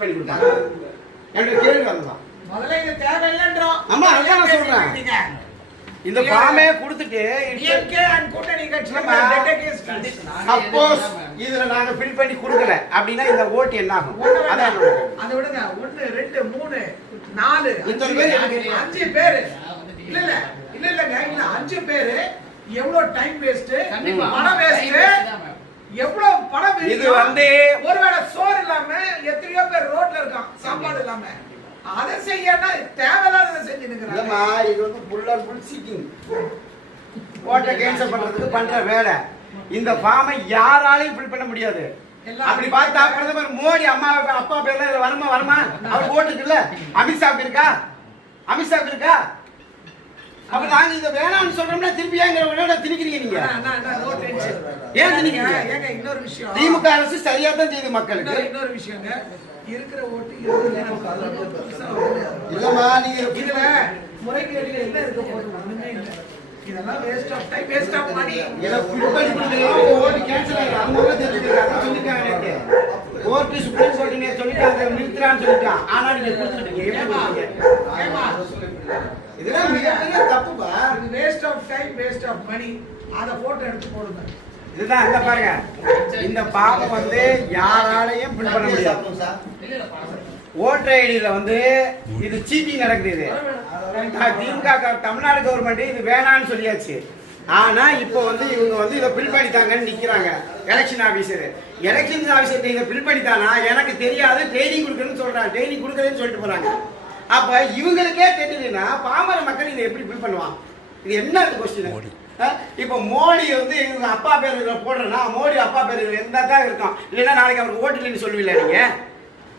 Fill பண்ணி கொடுப்பாங்க. என்னோட கேள்வி அதுதான். முதல்ல இது தேவையில்லைன்றோம். ஆமா அதான் நான் சொல்றேன். இந்த ஃபார்மே கொடுத்துட்டு டிஎம்கே அண்ட் கூட்டணி கட்சில சப்போஸ் இதுல நாங்க ஃபில் பண்ணி கொடுக்கல அப்படினா இந்த ஓட் என்ன ஆகும்? அதான் அத விடுங்க. 1 2 3 4 இத்தனை பேர் எனக்கு 5 பேர் இல்லங்க 5 பேர் எவ்வளவு டைம் வேஸ்ட், பணம் வேஸ்ட், எவ்வளவு பணம் வேஸ்ட். இது வந்து ஒருவேளை சோறு இல்லாம எத்தனையோ பேர் ரோட்ல இருக்கான் சாப்பாடு இல்லாம. அத செய்யனா தேவையில்லாத செஞ்சிருக்காங்க. இல்லம்மா இது வந்து ஃபுல் அண்ட் ஃபுல் சீட்டிங். ஓட்ட கேன்சல் பண்றதுக்கு பண்ற வேலை. இந்த ஃபார்மை யாராலையும் ஃபில் பண்ண முடியாது. அப்படி பார்த்தா பிரதமர் மோடி அம்மா அப்பா பேர்ல இதுல வருமா அவர் ஓட்டுக்கு இல்ல. அமித்ஷாவுக்கு இருக்கா? அமித்ஷாவுக்கு இருக்கா? அப்ப நாங்க இத வேணாம்னு சொல்றோம்னா திருப்பி ஏங்க திணிக்கிறீங்க நீங்க? ஏன் திணிக்கிறீங்க? ஏங்க இன்னொரு விஷயம், திமுக அரசு சரியா தான் செய்யுது மக்களுக்கு. இன்னொரு விஷயங்க, இருக்கிற ஓட்டு இல்லம்மா நீங்க இதுல முறைகேடுகள் என்ன இருக்க போகுது? ஒண்ணுமே இல்ல. இதெல்லாம் waste of time, waste of money. இத ஃபில் பண்ணி கொடுத்தீங்கன்னா ஓட்டு கேன்சல் ஆயிடும். அவங்க தெரிஞ்சுக்கிறாங்க சொல்லிட்டாங்க நேத்து. கோர்ட் சுப்ரீம் கோர்ட் நேத்து சொல்லிட்டாங்க நிறுத்துறான்னு சொல்லிட்டாங்க. ஆனா நீங்க கொடுத்துட்டீங்க. இதெல்லாம் மிகப்பெரிய தப்புப்பா. இது waste of time, waste of money. அத போட்டோ எடுத்து போடுங்க. இதுதான் இந்த பாருங்க. இந்த பாவம் வந்து யாராலையும் ஃபில் பண்ண முடியாது. ஓட்டர் ஐடியில வந்து இது சீட்டிங் நடக்குது. திமுக தமிழ்நாடு கவர்மெண்ட் இது வேணான்னு சொல்லியாச்சு. ஆனா இப்போ வந்து இவங்க வந்து இதை ஃபில் பண்ணிட்டாங்கன்னு நிக்கிறாங்க. எலெக்ஷன் ஆபீசர் இதை ஃபில் பண்ணிட்டானா எனக்கு தெரியாது, ட்ரைனிங் கொடுக்கணும்னு சொல்றாங்க. ட்ரைனிங் கொடுக்கறேன்னு சொல்லிட்டு போறாங்க. அப்ப இவங்களுக்கே தெரியலன்னா பாமர மக்கள் இதை எப்படி ஃபில் பண்ணுவான்? இது என்ன கொஸ்டின்? இப்ப மோடி வந்து இவங்க அப்பா பேர் இதுல போடுறேன்னா மோடி அப்பா பேர் இதுல இருந்தா தான் இருக்கும். இல்லைன்னா நாளைக்கு அவருக்கு ஓட்டு இல்லைன்னு சொல்லுவீங்களா நீங்க?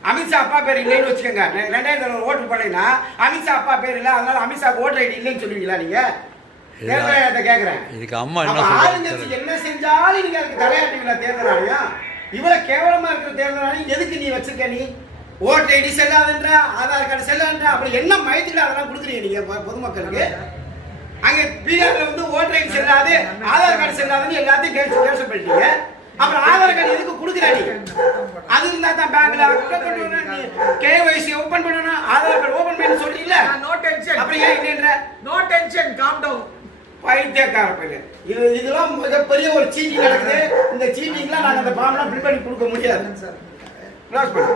அமித்ஷா அப்பா பேர் இல்லைன்னு வச்சுக்கோங்க. 2000 ஓட்டு போனீங்கன்னா அமித்ஷா அப்பா பேர் இல்லை, அதனால அமித்ஷா ஓட்டர் ஐடி இல்லைன்னு சொல்லுவீங்களா நீங்க? தேர்தல் கேட்கிறேன். ஆளுங்கட்சி என்ன செஞ்சாலும் நீங்க அதுக்கு தலையாட்டுவீங்களா? தேர்தல் ஆணையம் இவ்வளவு கேவலமா இருக்கிற தேர்தல் ஆணையம் எதுக்கு நீ வச்சிருக்க? நீ ஓட்டர் ஐடி செல்லாதுன்ற, ஆதார் கார்டு செல்லாதுன்ற, அப்புறம் என்ன மயத்துல அதெல்லாம் கொடுக்குறீங்க நீங்க பொதுமக்களுக்கு? அங்க பீகார்ல வந்து ஓட்டர் ஐடி செல்லாது, ஆதார் கார்டு செல்லாதுன்னு எல்லாத்தையும் கேன்சல் பண்ணிட்டீங்க. அப்புறம் ஆதார் கார்டு எதுக்கு கொடுக்குறாடி? அது இருந்தா தான் பேங்க்ல கேஒய்சி ஓபன் பண்ணனும், ஆதார் கார்டு ஓபன் பண்ணி சொல்றீங்க. No tension. அப்புறம் ஏன் இல்லன்ற? No tension, calm down. பைத்தியக்கார பையன். இதெல்லாம் மிகப்பெரிய ஒரு சீட்டிங் நடக்குது. இந்த சீட்டிங்லாம் நாங்க அந்த ஃபார்ம்லாம் ஃபில் பண்ணி கொடுக்க முடியாது. க்ளோஸ் பண்ணு.